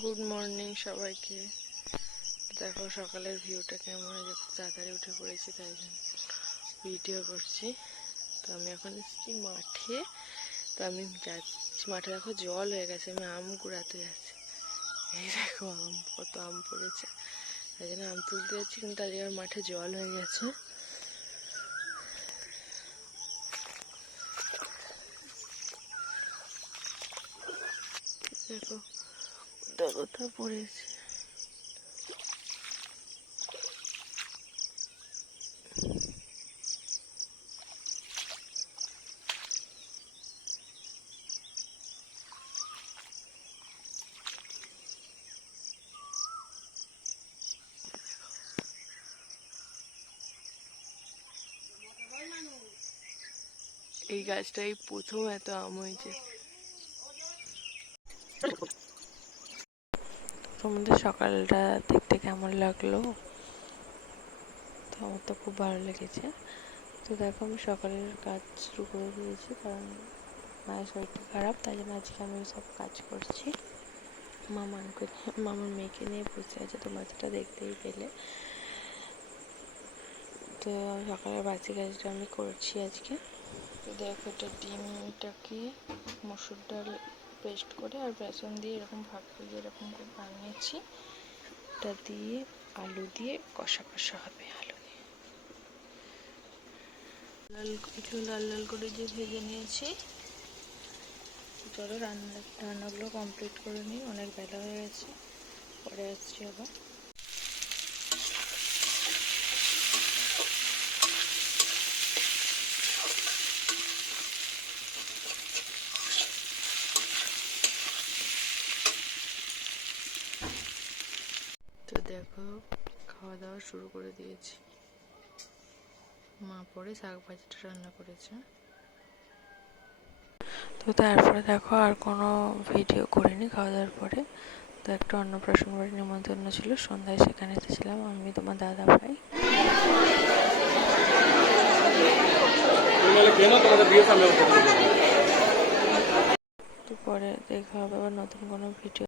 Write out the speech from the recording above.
Good morning সবাইকে। দেখো সকালের ভিউটা কেমন, তাড়াতাড়ি উঠে পড়েছি তাই জন্য ভিডিও করছি। তো আমি এখন এসেছি মাঠে। তো আমি যাচ্ছি মাঠে, দেখো জল হয়ে গেছে, আমি আম কুড়াতে যাচ্ছি। এই দেখো আম, কত আম পড়েছে, তাই জন্য আম তুলতে যাচ্ছি, কিন্তু আজকে আর মাঠে জল হয়ে গেছে। দেখো কোথা পড়েছে। এই গাছটাই প্রথম এত আম হয়েছে। তোমাদের সকালটা দেখতে কেমন লাগলো? তো আমার তো খুব ভালো লেগেছে। তো দেখো আমি সকালের কাজ শুরু করে দিয়েছি, কারণ মায়ের শরীরটা খারাপ, তাই জন্য আজকে আমি সব কাজ করছি। মামার মেয়েকে নিয়ে বসে আছে, তোমরা সেটা দেখতেই পেলে। তো সকালের বাসি কাজটা আমি করছি আজকে। তো দেখো এটা ডিমটাকে মসুর ডাল পেস্ট করে আর বেসন দিয়ে এরকম ভাগ করে এরকম করে বানিয়েছি। এটা দিয়ে আলু দিয়ে কষা কষা হবে। আলু দিয়ে একটু লাল লাল করে যে ভেজে নিয়েছি। চলো রান্নাগুলো কমপ্লিট করে নিই, অনেক বেলা হয়ে গেছে, পরে আসছি আবার। তো দেখো খাওয়া দাওয়া শুরু করে দিয়েছি। মা পরে শাক ভাজিটা রান্না করেছে। তো তারপরে দেখো আর কোনো ভিডিও করিনি খাওয়া দাওয়ার পরে। তো একটা অন্নপ্রাশন বাড়ির নিমন্ত্রণ ছিল, সন্ধ্যায় সেখানে এসেছিলাম আমি, তোমার দাদা ভাই। তো পরে দেখা হবে আবার নতুন কোনো ভিডিও।